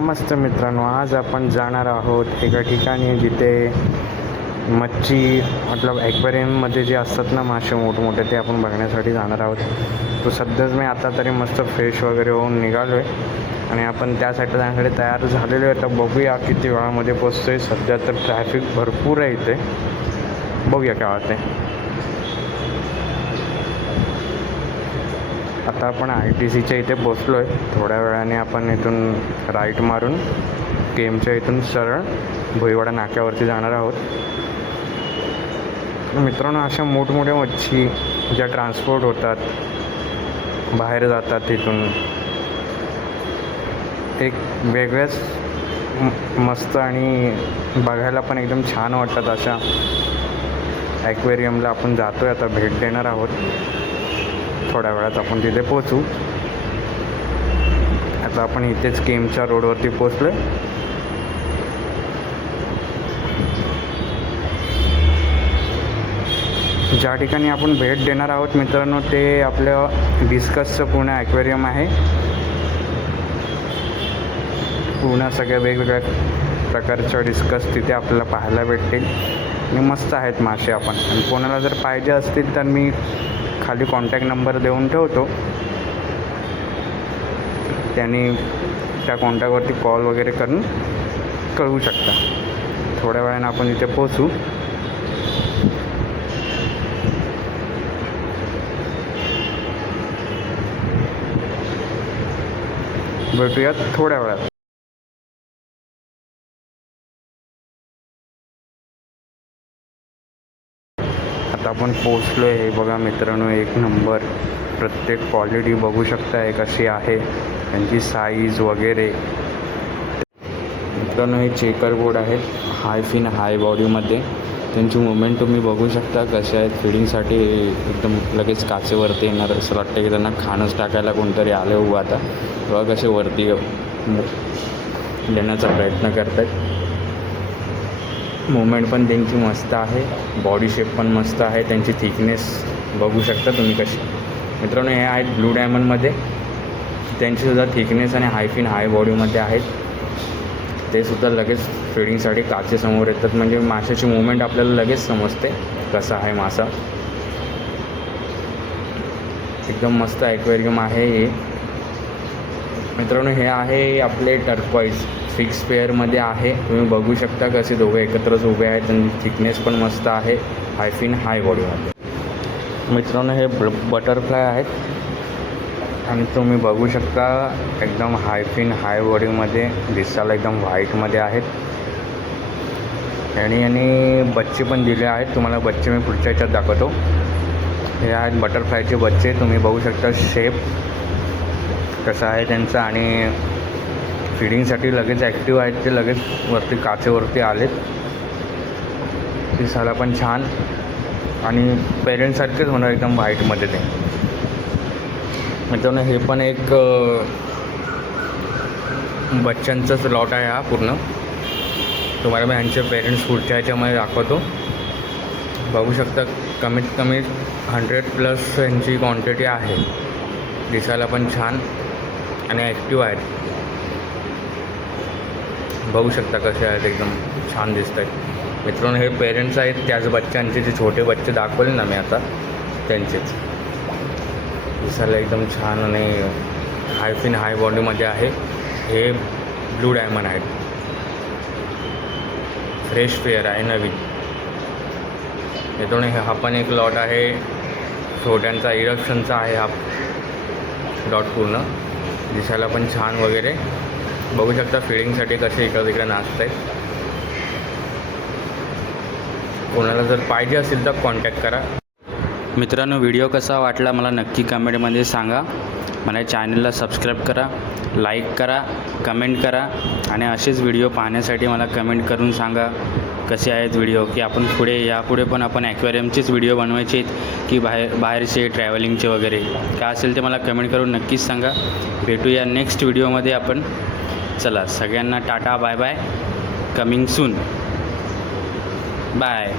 नमस्ते मित्रांनो, आज आपण जाणार आहोत एका ठिकाणी जिथे मच्छी मतलब ॲक्वेरियममध्ये जे असतात ना मासे मोठमोठे, ते आपण बघण्यासाठी जाणार आहोत. तो सध्याच मी आता तरी मस्त फ्रेश वगैरे होऊन निघालो आहे आणि आपण त्यासाठी जाण्यासाठी तयार झालेलो आहे. तर बघूया किती वेळामध्ये पोचतो आहे. सध्या तर ट्रॅफिक भरपूर आहे इथे, बघूया काय होते. आता आपण ITCच्या इथे पोचलो आहे. थोड्या वेळाने आपण इथून राईट मारून केमच्या इथून सरळ भुईवाडा नाक्यावरती जाणार आहोत. मित्रांनो, अशा मोठमोठ्या मच्छी ज्या ट्रान्सपोर्ट होतात, बाहेर जातात, तिथून एक वेगळ्याच मस्त आणि बघायला पण एकदम छान वाटतात. अशा ॲक्वेरियमला आपण जातो आहे, आता भेट देणार आहोत. थोड्या वेळात आपण तिथे पोचू. आता आपण इथेच केमच्या रोडवरती पोचलो आहे. ज्या ठिकाणी आपण भेट देणार आहोत मित्रांनो, ते आपलं डिस्कसचं पूर्ण ॲक्वेरियम आहे. पूर्ण सगळ्या वेगवेगळ्या प्रकारच्या डिस्कस तिथे आपल्याला पाहायला भेटतील आणि मस्त आहेत मासे. आपण आणि कोणाला जर पाहिजे असतील तर मी खाली कॉन्टॅक्ट नंबर देऊन ठेवतो, त्यांनी त्या कॉन्टॅक्टवरती कॉल वगैरे करून कळवू शकता. थोड्या वेळाने आपण इथे पोचू. भेटूयात थोड्या वेळात. आता आपण पोचलो आहे. बघा मित्रांनो, एक नंबर. प्रत्येक क्वालिटी बघू शकता कशी आहे, त्यांची साईज वगैरे. मित्रांनो, हे चेकर बोर्ड आहेत हाय फिन हाय बॉडीमध्ये. त्यांची मुवमेंट तुम्ही बघू शकता कसे आहेत. फिडिंगसाठी एकदम लगेच काचेवरती येणार, असं वाटतं की त्यांना खाणंच टाकायला कोणतरी आले उभं. आता बघा कसे वरती देण्याचा प्रयत्न करत आहेत. मुवमेंट पण त्यांची मस्त आहे, बॉडी शेप पण मस्त आहे. त्यांची थिकनेस बघू शकता तुम्ही कशी. मित्रांनो, हे आहेत ब्लू डायमंडमध्ये. त्यांचीसुद्धा थिकनेस आणि हाय फिन हाय बॉडीमध्ये आहेत. ते सुद्धा लगेच फिडिंगसाठी काचेसमोर येतात, म्हणजे माशाची मुवमेंट आपल्याला लगेच समजते कसा आहे मासा. एकदम मस्त ॲक्वेरियम आहे हे. मित्रांनो, हे आहे आपले टर्कॉईज फिक्स पेअरमध्ये आहे. तुम्ही बघू शकता कसे दोघे एकत्रच उभे आहेत आणि थिकनेस पण मस्त आहे, हाय फिन हाय बॉडीमध्ये. मित्रांनो, हे बटरफ्लाय आहेत आणि तुम्ही बघू शकता एकदम हाय फिन हाय बॉडीमध्ये, दिसायला एकदम व्हाईटमध्ये आहेत. आणि बच्चे पण दिले आहेत. तुम्हाला बच्चे मी पुढच्या ह्याच्यात दाखवतो. हे आहेत बटरफ्लायचे बच्चे. तुम्ही बघू शकता शेप कसा आहे त्यांचा. आणि फिडिंगसाठी लगेच ॲक्टिव्ह आहेत ते, लगेच वरती काचेवरती आलेत. दिसायला पण छान आणि पेरेंटसारखेच होणार एकदम व्हाईटमध्ये ते. मित्रांनो, हे पण एक बच्चांचाच लॉट आहे हा पूर्ण. तुम्हाला मी ह्यांचे पेरेंट्स पुढच्या ह्याच्यामध्ये दाखवतो. बघू शकता कमीत कमी 100+ यांची क्वांटिटी आहे. दिसायला पण छान आणि ॲक्टिव्ह आहेत. बघू शकता कसे आहेत, एकदम छान दिसत आहेत. मित्रांनो, हे पेरेंट्स आहेत त्याच बच्चांचे, जे छोटे बच्चे दाखवले ना मी आता, त्यांचेच. दिसायला एकदम छान आणि हाय फिन हाय बॉडीमध्ये आहे. हे ब्लू डायमंड आहेत, फ्रेश पेअर आहे, नवीन. मित्रांनो, हा पण एक लॉट आहे छोट्यांचा, इरप्शनचा आहे हा लॉट पूर्ण. दिसायला पण छान वगैरे. बघू शकता फिडिंगसाठी कसे इकडं तिकडे नाचत आहेत. कोणाला जर पाहिजे असेल तर कॉन्टॅक्ट करा. मित्रांनो, व्हिडिओ कसा वाटला मला नक्की कमेंटमध्ये सांगा. मला चॅनलला सबस्क्राईब करा, लाईक करा, कमेंट करा आणि असेच व्हिडिओ पाहण्यासाठी मला कमेंट करून सांगा कसे आहेत व्हिडिओ, की आपण यापुढे पण आपण ॲक्वेरियमचेच व्हिडिओ बनवायचे आहेत की बाहेरचे ट्रॅव्हलिंगचे वगैरे. काय असेल ते मला कमेंट करून नक्कीच सांगा. भेटूया नेक्स्ट व्हिडिओमध्ये आपण. चला, सगळ्यांना tata, bye bye. Coming soon. Bye.